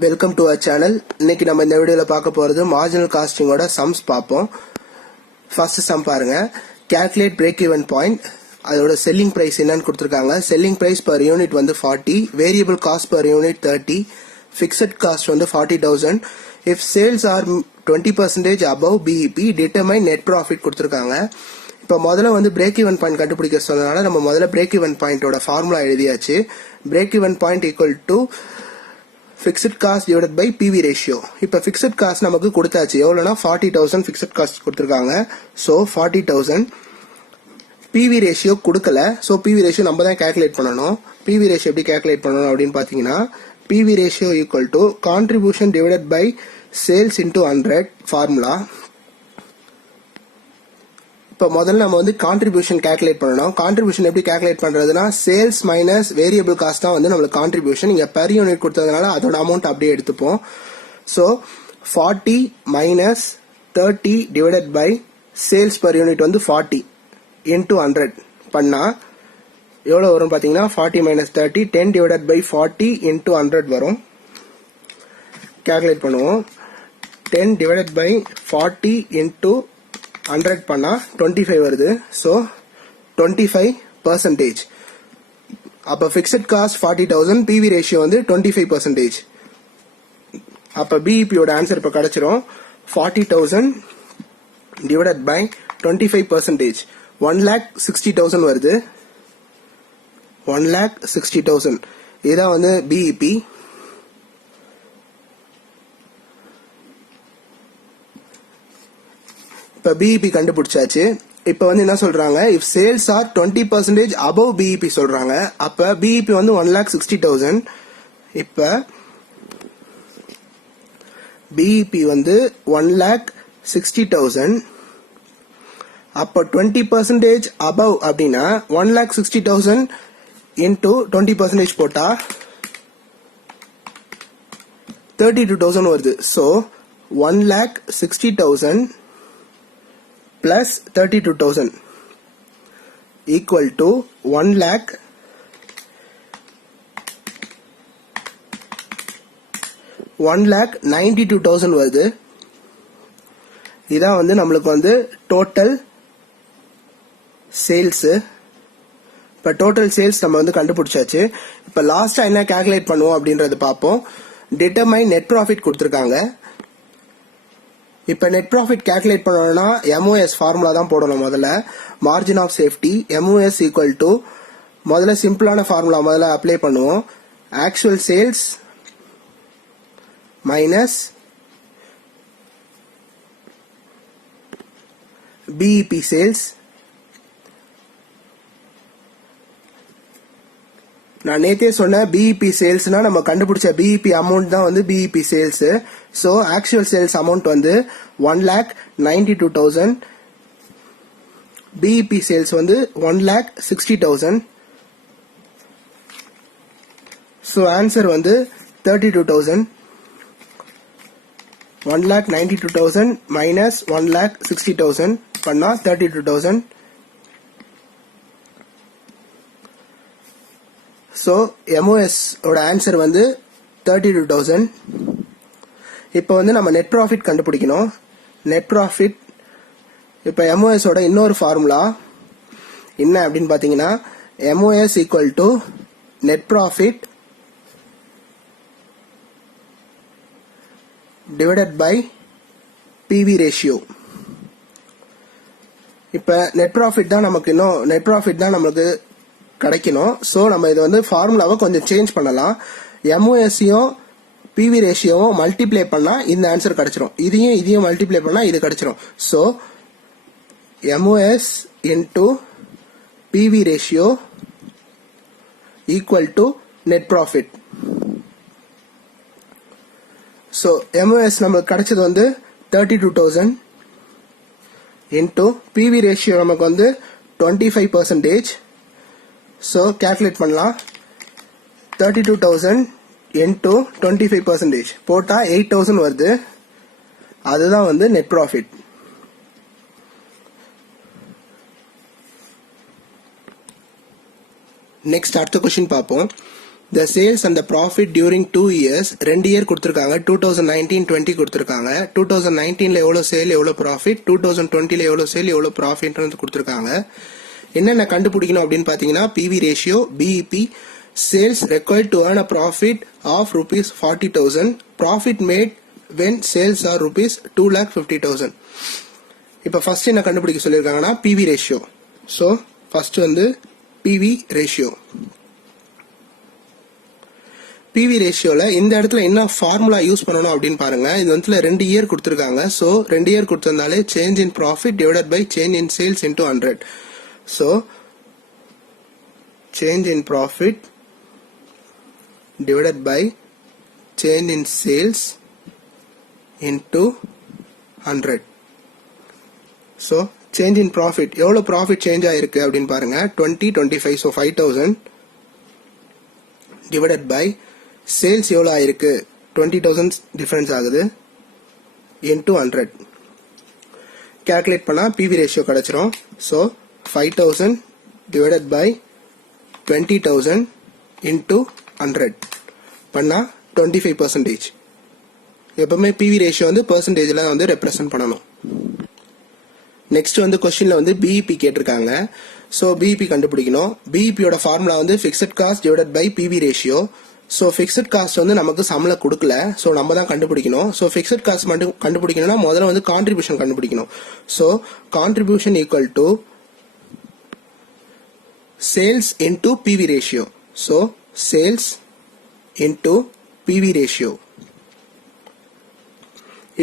Welcome to our channel. இன்னைக்கு நம்ம இந்த வீடியோல பார்க்க போறது மார்ஜினல் காஸ்டிங்கோட சம்ஸ் பார்ப்போம். ஃபர்ஸ்ட் சம் பாருங்க. Calculate break even point. அதோட செல்லிங் பிரைஸ் என்னன்னு கொடுத்துருக்காங்க. செல்லிங் பிரைஸ் பர் யூனிட் வந்து 40, variable cost per unit 30, fixed cost வந்து 40,000. If sales are 20% above BEP, determine net profit கொடுத்துருக்காங்க. இப்போ முதல்ல வந்து பிரேக் ஈவன் பாயிண்ட் கண்டுபிடிக்க சொன்னதுனால நம்ம முதல்ல பிரேக் ஈவன் பாயிண்டோட ஃபார்முலா எழுதியாச்சு. Break even point equal to fixed cost divided by PV ratio. இப்ப fixed cost நமக்கு கொடுத்தாச்சு. எவ்வளவுனா 40,000 fixed cost கொடுத்திருக்காங்க. So 40,000. PV ratio கொடுக்கல. So PV ratio நம்ம தான் calculate பண்ணணும். PV ratio எப்படி calculate பண்ணணும் அப்படின்னு பாத்தீங்கன்னா PV ratio equal to contribution divided by sales into 100 formula. இப்போ முதல்ல நம்ம வந்து கான்ட்ரிபியூஷன் கால்குலேட் பண்ணணும். கான்ட்ரிபியூஷன் எப்படி கால்குலேட் பண்றதுன்னா சேல்ஸ் மைனஸ் வேரியபிள் காஸ்ட் தான் வந்து நம்மளுக்கு கான்ட்ரிபியூஷன். இங்க பெர் யூனிட் கொடுத்ததுனால அதோட அமௌண்ட் அப்படியே எடுத்துப்போம். So 40 minus 30 divided by sales per unit வந்து 40 இன்டூ 100 பண்ணா எவ்வளவு வரும் பாத்தீங்கன்னா 40 மைனஸ் 30 10 டிவைடட் பை 40 இன்டூ 100 வரும். கால்குலேட் பண்ணுவோம். 10 டிவைடட் பை 40 இன்டூ 100 பண்ணா 25 வருது. So 25%. அப்ப fixed cost 40,000, PV ratio வந்து 25%. அப்ப BEP ஓட ஆன்சர் இப்ப கிடைச்சிரும். 40,000 divided by 25%. 1,60,000 வருது. 1,60,000. இதான் வந்து BEP. இப்ப BEP கண்டுபிடிச்சாச்சு. இப்ப வந்து என்ன சொல்றாங்க, if sales are 20% above BEP சொல்றாங்க. அப்ப BEP வந்து 1,60,000. இப்ப BEP வந்து 1,60,000. அப்ப 20% above அப்படின்னா 1,60,000 into 20% போட்டா 32,000 வருது. So 1,60,000 plus 32,000 equal to 1,92,000 வருது. இதான் வந்து நம்மளுக்கு வந்து டோட்டல் சேல்ஸ். இப்ப டோட்டல் சேல்ஸ் நம்ம வந்து கண்டுபிடிச்சாச்சு. இப்ப லாஸ்டா என்ன கால்குலேட் பண்ணுவோம் அப்படின்றது பார்ப்போம். டிட்டர்மைன் நெட் ப்ராஃபிட் கொடுத்திருக்காங்க. இப்ப நெட் ப்ராஃபிட் கால்குலேட் பண்ணணும்னா MOS ஃபார்முலா தான் போடணும். முதல்ல margin of safety MOS equal to முதல்ல சிம்பிளான ஃபார்முலா முதல்ல அப்ளை பண்ணுவோம். Actual sales minus BEP sales. நான் நேத்தே சொன்ன BEP சேல்ஸ்னா நம்ம கண்டுபிடிச்ச BEP அமௌண்ட் தான் வந்து BEP sales. So actual sales amount வந்து 1,92,000. BEP சேல்ஸ் வந்து 1,60,000. சோ ஆன்சர் வந்து 32,000. 1,92,000 மைனஸ் 1,60,000 பண்ணா 32,000. So MOS ஓட ஆன்சர் வந்து 32,000. இப்போ வந்து நம்ம நெட் ப்ராஃபிட் கண்டுபிடிக்கணும். நெட் ப்ராஃபிட் இப்போ MOS ஓட இன்னொரு ஃபார்முலா என்ன அப்படின்னு பாத்தீங்கன்னா MOS equal to net profit divided by PV ratio. இப்ப நெட் ப்ராஃபிட் தான் நமக்கு கிடைக்கணும். சோ நம்ம இது வந்து ஃபார்முலாவை கொஞ்சம் சேஞ்ச் பண்ணலாம். MOSயும் PV ரேஷியோவும் மல்டிப்ளை பண்ணா இந்த ஆன்சர் கிடைச்சிரும். இதையும் மல்டிப்ளை பண்ணா இது கிடைச்சிரும். So MOS into PV ratio equal to net profit. So MOS நமக்கு கிடைச்சது வந்து 32,000 into PV ரேஷியோ நமக்கு வந்து 25%. So calculate பண்ணலாம். 32,000 into 25% போட்டா 8,000 வருது. அதுதான் வந்து நெட் ப்ராஃபிட். நெக்ஸ்ட் அடுத்த क्वेश्चन பார்ப்போம். the sales and the profit during 2 years 2 year கொடுத்திருக்காங்க 2019-20 கொடுத்திருக்காங்க 2019ல எவ்வளவு சேல் எவ்வளவு ப்ராஃபிட் 2020ல எவ்வளவு சேல் எவ்வளவு ப்ராஃபிட்ன்றது கொடுத்திருக்காங்க என்னென்ன கண்டுபிடிக்கணும் அப்படின்னு பாத்தீங்கன்னா PV ratio BEP sales required to earn a profit of rupees 40,000 profit made when sales are rupees 2,50,000 இப்ப ஃபர்ஸ்ட் என்ன கண்டுபிடிக்க சொல்லிருக்காங்கன்னா PV ரேஷியோ சோ ஃபர்ஸ்ட் வந்து PV ரேஷியோ PV ரேஷியோல இந்த இடத்துல என்ன ஃபார்முலா யூஸ் பண்ணணும் அப்படின்னு பாருங்க இது வந்து 2 இயர் கொடுத்திருக்காங்க சோ 2 இயர் கொடுத்திருந்தாலே change in profit divided by change in sales into 100 so change in profit divided by change in sales into 100 so change in profit எவ்வளவு profit change ஆயிருக்கு அப்படின்னு பாருங்க 2025 so 5000 divided by sales எவ்வளவு ஆயிருக்கு 20000 difference ஆகுது into 100 calculate பண்ணா PV ratio கிடைச்சிரும் so 5000 divided by 20000 into 100 பண்ணா 25% எப்பவுமே PV ரேஷியோ வந்து பெர்சன்டேஜ்ல வந்து ரெப்ரசன்ட் பண்ணணும் நெக்ஸ்ட் வந்து क्वेश्चनல வந்து BEP கேட்டிருக்காங்க சோ BEP கண்டுபிடிக்கணும் BEP யோட ஃபார்முலா வந்து fixed cost divided by PV ratio so fixed cost வந்து நமக்கு சம்ல கொடுக்கல சோ நம்ம தான் கண்டுபிடிக்கணும் சோ ஃபிக்ஸட் காஸ்ட் மட்டும் கண்டுபிடிக்கணும்னா முதல்ல வந்து கான்ட்ரிபியூஷன் கண்டுபிடிக்கணும் so contribution equal to sales into PV ratio so sales into PV ratio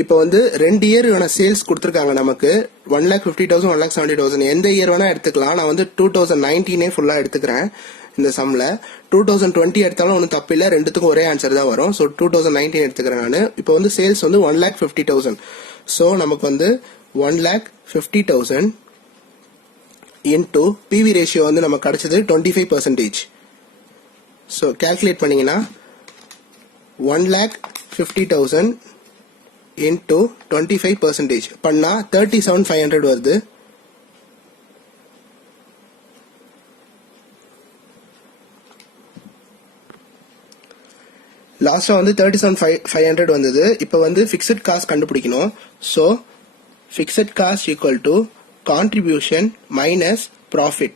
இப்போ வந்து 2 இயர் வேணா சேல்ஸ் கொடுத்திருக்காங்க நமக்கு 1,50,000 1,70,000 எந்த இயர் வேணா எடுத்துக்கலாம் நான் வந்து 2019 ஃபுல்லா எடுத்துக்கிறேன் இந்த சம்ல 2020 எடுத்தாலும் ஒன்றும் தப்பு இல்லை ரெண்டுத்துக்கும் ஒரே ஆன்சர் தான் வரும் ஸோ 2019 எடுத்துக்கிறேன் நான் இப்போ வந்து சேல்ஸ் வந்து 1,50,000 ஸோ நமக்கு வந்து 1,50,000 இன்டூ PV ரேஷியோ வந்து நமக்கு கிடைச்சது 25%. ஸோ கேல்குலேட் பண்ணீங்கன்னா 1,50,000 இன்டூ 25% பண்ணா 37,500 வருது. லாஸ்டா வந்து 37,500 வந்தது. இப்போ வந்து ஃபிக்ஸட் காஸ்ட் கண்டுபிடிக்கணும். So fixed cost equal to contribution minus profit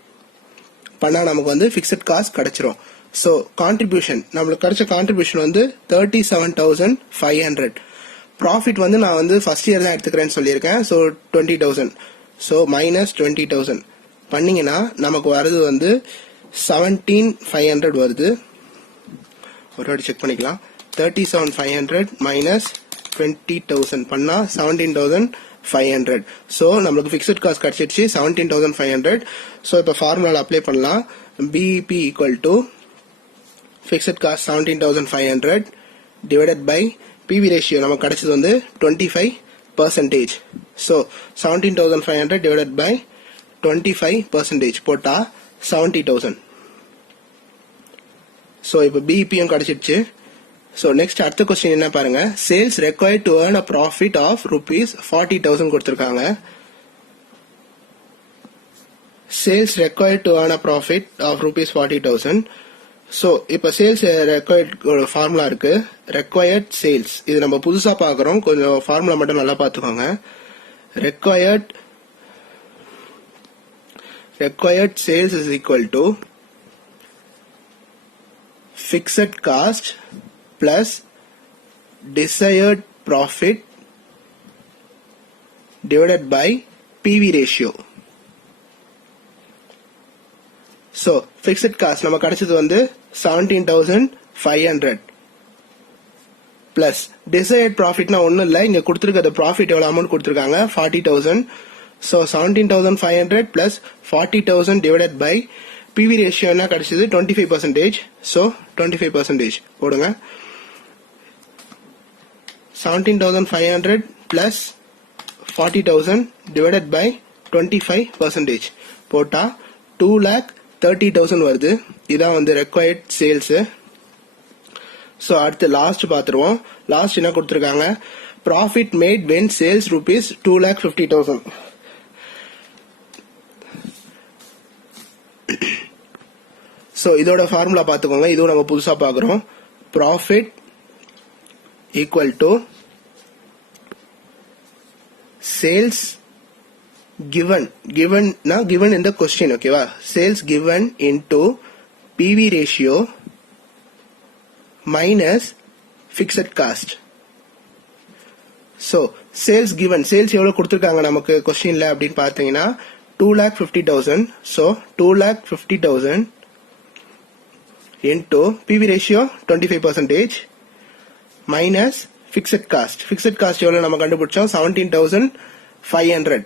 பண்ணா நமக்கு வந்து ஃபிக்ஸட் காஸ்ட் கிடைச்சிரும். ஸோ கான்ட்ரிபியூஷன் நம்மளுக்கு கிடைச்ச கான்ட்ரிபியூஷன் வந்து 37,500. ப்ராஃபிட் வந்து நான் வந்து ஃபர்ஸ்ட் இயர் தான் எடுத்துக்கிறேன்னு சொல்லியிருக்கேன். ஸோ 20,000. ஸோ மைனஸ் 20,000 பண்ணீங்கன்னா நமக்கு வர்றது வந்து 17,500 வருது. ஒரு வாட்டி செக் பண்ணிக்கலாம். 37,500 மைனஸ் 20,000 பண்ணா 17,500. ஸோ நம்மளுக்கு ஃபிக்ஸட் காஸ்ட் கிடைச்சிருச்சு 17,500. ஸோ இப்போ ஃபார்முலால அப்ளை பண்ணலாம். BEP equal to fixed cost 17,500 divided by PV ratio நமக்கு கிடைச்சது வந்து 25%. ஸோ 17,500 டிவைடட் பை 25% போட்டா 70,000. ஸோ இப்போ BEPயும் கிடைச்சிருச்சு. ஸோ நெக்ஸ்ட் அடுத்த கொஸ்டின் என்ன பாருங்க. Sales required to earn a profit of ₹40,000 கொடுத்திருக்காங்க. Sales required to earn a profit of ₹40,000. So இப்போ சேல்ஸ் ரெக்வயர்ட் ஃபார்முலா இருக்கு. ரெக்வயர்ட் சேல்ஸ் இது நம்ம புதுசா பாக்குறோம். கொஞ்சம் ஃபார்முலா மட்டும் நல்லா பாத்துக்கோங்க. Required sales is equal to fixed cost plus desired profit divided by PV ratio. So fixed cost நமக்கு கிடைச்சது வந்து 17,500 plus desired profitனா ஒண்ணும் இல்ல, இங்க கொடுத்திருக்கிற profit எவ்வளவு அமௌண்ட் கொடுத்திருக்காங்க 40,000. so 17,500 plus 40,000 divided by PV ratio என்ன கிடைச்சது 25%. so 25% போடுங்க. 17,500 plus 40,000 divided by 25% போட்டா 2,30,000 வருது. இதான் வந்து ரெக்வயர்ட் சேல்ஸ். ஸோ அடுத்து லாஸ்ட் பார்த்துருவோம். லாஸ்ட் என்ன கொடுத்துருக்காங்க. Profit mat when sales ₹2,50,000. So இதோட ஃபார்முலா பார்த்துக்கோங்க, இதுவும் நம்ம புதுசாக பார்க்குறோம். Profit equal to sales given in the question, ஓகேவா? sales given into PV ratio minus fixed cost. so sales given, sales எவ்வளவு கொடுத்திருக்காங்க நமக்கு கொஸ்டின்ல அப்படின்னு பார்த்தீங்கன்னா 2,50,000. so 2,50,000 into PV ratio 25% minus fixed cost. fixed cost எவ்வளவு நம்ம கண்டுபிடிச்சோம் 17,500.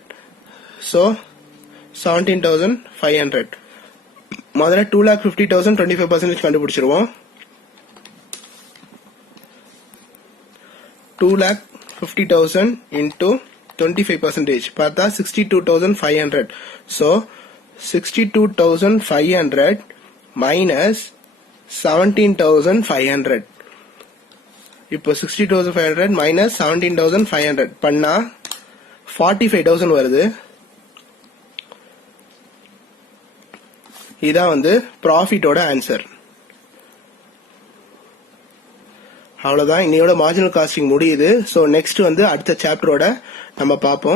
so 17,500 முதல்ல 2,50,000 25% கண்டுபிடிச்சிருவோம். 2,50,000 into 25% பார்த்தா 62,500. so 62,500 minus 17,500. இப்போ 60,500 minus 17,500 பண்ணா 45,000 வருது. இதான் வந்து ப்ராஃபிட்டோட ஆன்சர். அவ்வளவுதான், இன்னையோட மார்ஜினல் காஸ்டிங் முடியுது. ஸோ நெக்ஸ்ட் வந்து அடுத்த சாப்டரோட நம்ம பார்ப்போம்.